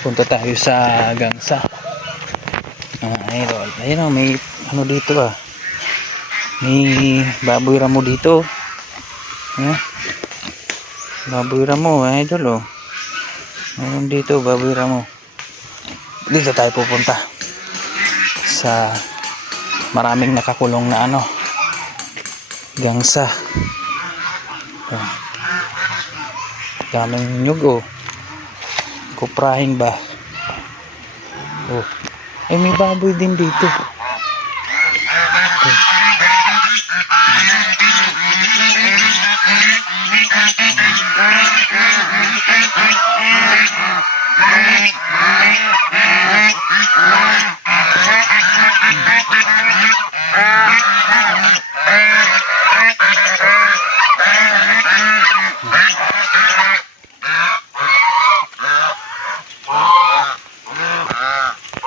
Punta tayo sa Gangsa. Idol. Ayun o, may ano dito ah. May baboy ramo dito. Ayan. Baboy ramo, idol oh. Ayun dito, baboy ramo. Dito tayo pupunta. Sa maraming nakakulong na ano. Gangsa. Ayan. Daming nyug oh. Kuprahin ba? Oh. Eh may baboy din dito. Okay.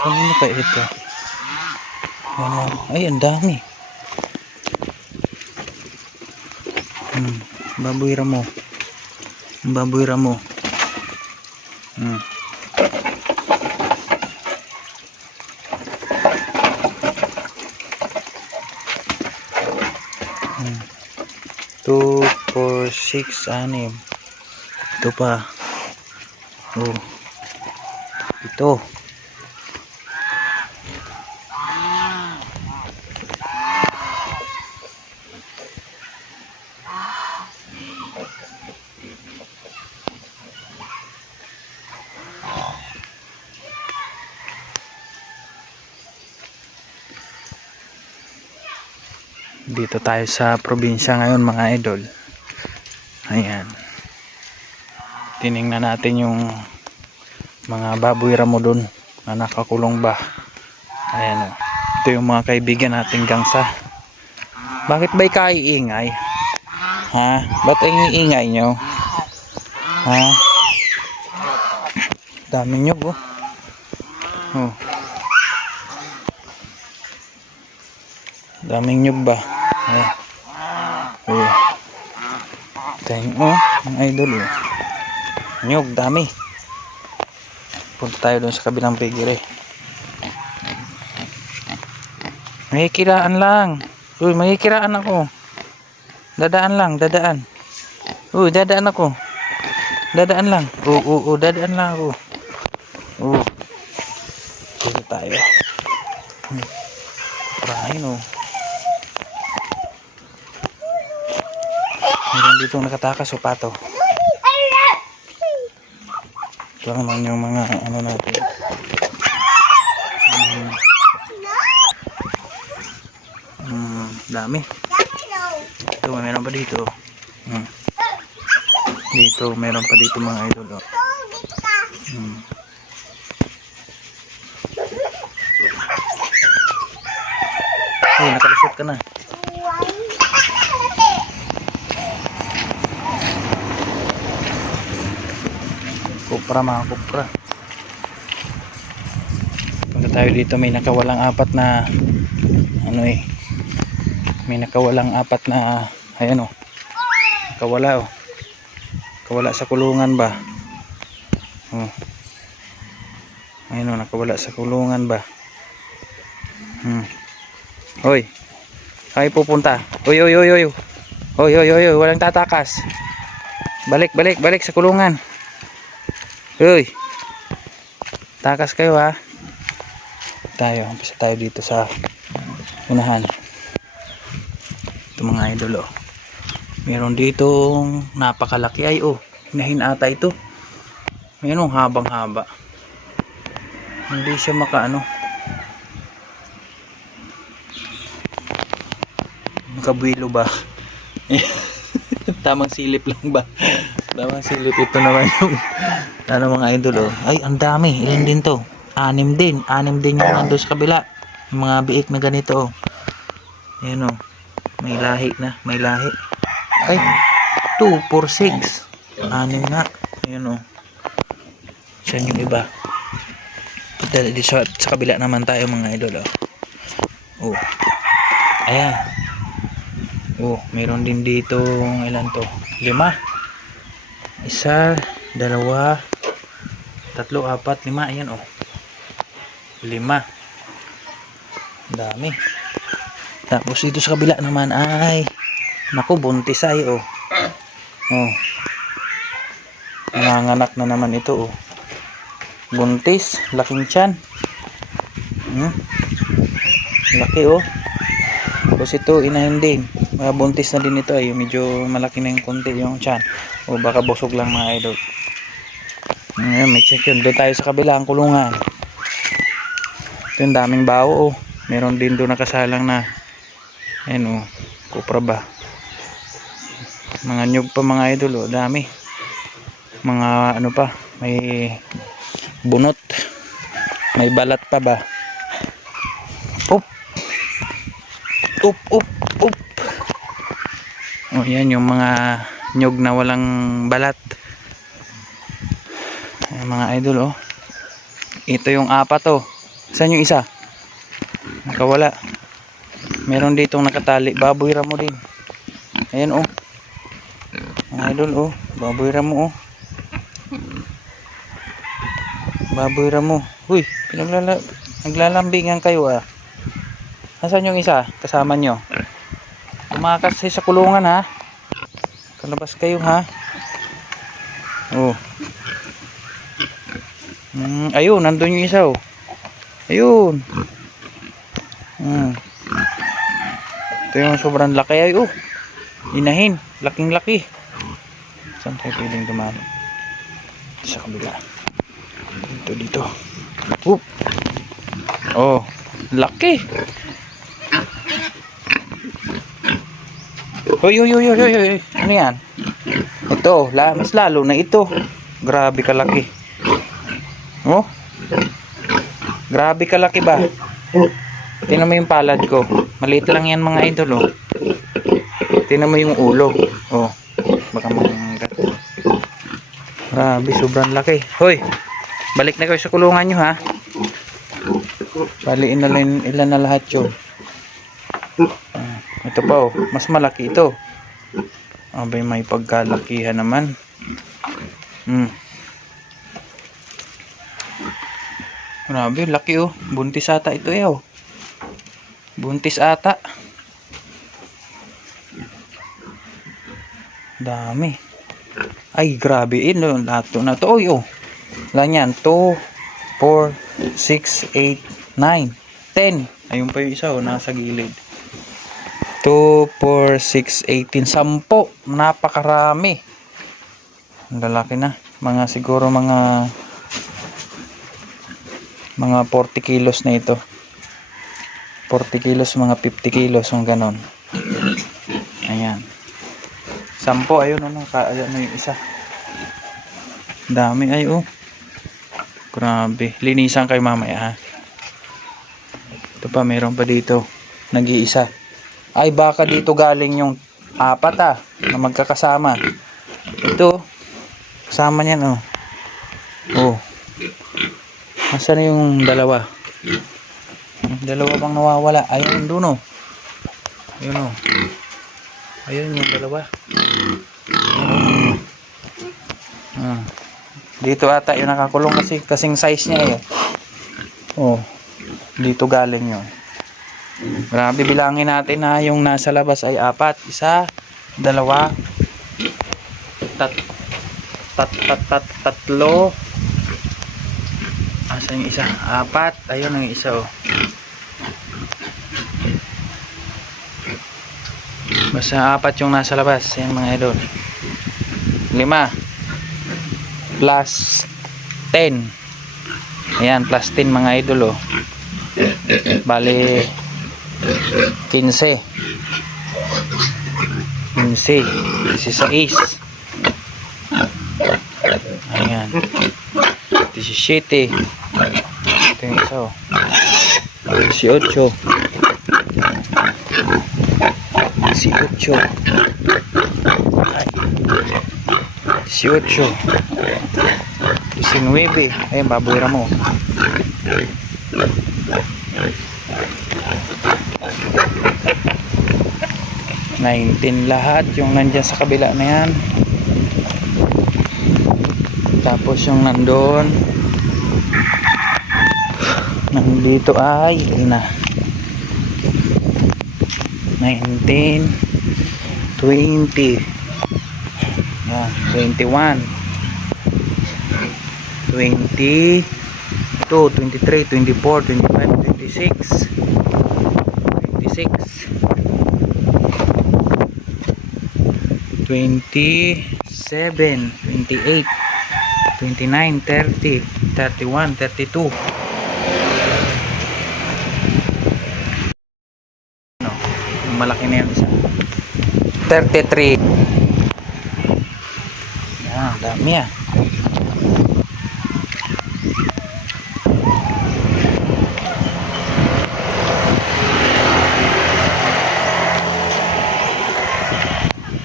Ano pa ito? Ay, ang dami. Baboy ramo. Baboy ramo. Hmm. Hmm. 2, 4, 6, 6. Ito pa. Oh. Ito. Dito tayo sa probinsya ngayon mga idol. Ayan. Tiningnan natin yung mga baboy ramo dun na nakakulong ba. Ayan o. Ito yung mga kaibigan nating Gangsa. Bakit ba'y kaiingay? Ha? Ba't ang iingay nyo? Ha? Dami nyug oh. Oh. Daming nyug ba? Ayan. Oh. Tingin oh, ang idol oh. Nyug, dami. Punta tayo doon sa kabilang pigire. Makikiraan lang. Uy, makikiraan ako. Dadaan lang, dadaan. Uy, dadaan ako. Dadaan lang. Oo, dadaan lang ako. Oo. Dito tayo. Parahin oh. Meron dito nakatakas o pato. Ito naman yung mga ano natin. Dami. Ito meron pa dito. Dito meron pa dito mga idol. Oh, nakalusot ka na. Kupra mga kupra. Pagka tayo dito may nakawalang apat na ano eh. May nakawalang apat na ayan oh. Nakawala oh. Nakawala sa kulungan ba? Oh. Ayun oh, nakawala sa kulungan ba? Hoy. Ay pupunta. Oy. Oy, walang tatakas. Balik sa kulungan. Hoy. Takas kayo ha. Umpisa tayo dito sa unahan. Ito mga idol oh. Meron ditong napakalaki ay oh. Hinahin ata ito. Ayun oh, habang haba. Hindi siya makaano. Makabuelo ba? Tamang silip lang ba? Tamang silip. Ito naman yung ano mga idol oh. Ay ang dami. Ilan din to? 6 din. 6 din yung nandun sa kabila. Yung mga biik na ganito oh. Ayan oh. May lahi na. May lahi. Ay 2, 4, 6. 6 nga. Ayan oh. Saan yung iba? Sa kabila naman tayo mga idol oh. Oh. Ayan. Oh, meron din dito ilan to? 5. 1, 2, Tatlo, apat, lima. Ayan oh. 5. Dami. Tapos dito sa kabila naman ay naku, buntis ay oh. Oh. Nanganganak na naman ito oh. Buntis, laking tiyan. Laki oh. Tapos ito, inahin din. Buntis na din ito ay medyo malaki na yung konti yung tiyan. O baka busog lang mga idol. Ayan, may check yun. Doon tayo sa kabila ang kulungan. Ito yung daming bao oh. Meron din doon nakasalang na ayan oh, kopra ba. Mga nyug pa mga idol oh, dami. Mga ano pa, may bunot. May balat pa ba. Up. Up, up, up. Oh, yan yung mga nyug na walang balat. Ayan, mga idol oh. Ito yung apat oh. Saan yung isa? Nakawala. Meron ditong nakatali. Baboy ramo din. Ayan oh. Mga idol oh. Baboy ramo oh. Baboy ramo. Uy, naglalambingan kayo ah. Nasaan yung isa? Kasama nyo. Tumakas sa kulungan ha. Kalabas kayo ha. Oh. Ayun, nandun yung isa oh. Ayun. Ito yung sobrang laki ay oh. Inahin, laking laki. Saan tayo pwedeng dumalo? Sa kabila. Dito. Oh, laki. Hoy. Ano yan? Ito, mas lalo na ito. Grabe kalaki. Oh. Grabe kalaki ba? Tingnan mo yung palad ko. Maliit lang yan mga idol oh. Tingnan mo yung ulo. Oh. Baka manggat. Grabe, sobrang laki. Hoy. Balik na kayo sa kulungan nyo ha. Baliin na lang ilan na lahat yun. Ito pa oh. Mas malaki ito. Abay, may pagkalakihan naman. Grabe, laki oh. Buntis ata ito eh oh. Buntis ata. Dami. Ay, grabe eh. Lahat na to. Oy oh. Lang yan. 2, 4, 6, 8, 9, 10. Ayun pa yung isa oh. Nasa gilid. 2, 4, 6, 18, 10. Napakarami. Ang lalaki na. Mga siguro mga 40 kilos na ito. 40 kilos, mga 50 kilos, yung ganon. Ayan. 10, ayun ano, ano yung isa. Dami ay oh. Grabe. Linisan kayo mamaya ha. Ito pa, meron pa dito. Nag-iisa. Ay, baka dito galing yung 4 ah, na magkakasama. Ito. Kasama niyan oh. Oh. Nasaan na yung dalawa? Dalawa pang nawawala. Ayun doon oh. Ayun oh. Ayun yung dalawa. Dito ata yung nakakulong kasi kasing size niya eh. Oh. Dito galing yun. Grabe, bilangin natin na yung nasa labas ay 4. 1, 2, 3. Asa yung isa? 4. Ayun ang isa oh. Basta 4 yung nasa labas. Yan mga idol. 5 plus 10. Ayan, plus 10 mga idol oh. Bali 15. 16. Ayan. 17. Ito yung isa oh. 18. 18. Ay. 18. 19. Ayan, baboy ramo. 19 lahat yung nandyan sa kabila na yan. Tapos yung nandun Nandito ay na 19, 20, yan, 21, 22, 23, 24, 25, 26, 26, 27, 28, 29, 30, 31, 32. No, yung malaki na yan isa. 33. Yan, dami ah.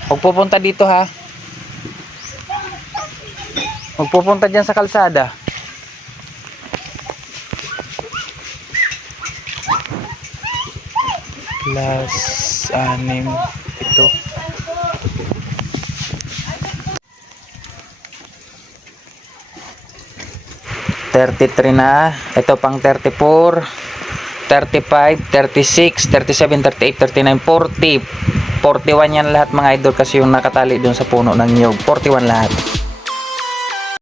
Huwag pupunta dito ha. Huwag pupunta dyan sa kalsada. Plus 6, ito. $33 na. Ito pang 34, 35, 36, 37, 38, 39, 40. 41 yan lahat mga idol kasi yung nakatali dun sa puno ng niyog. 41 lahat.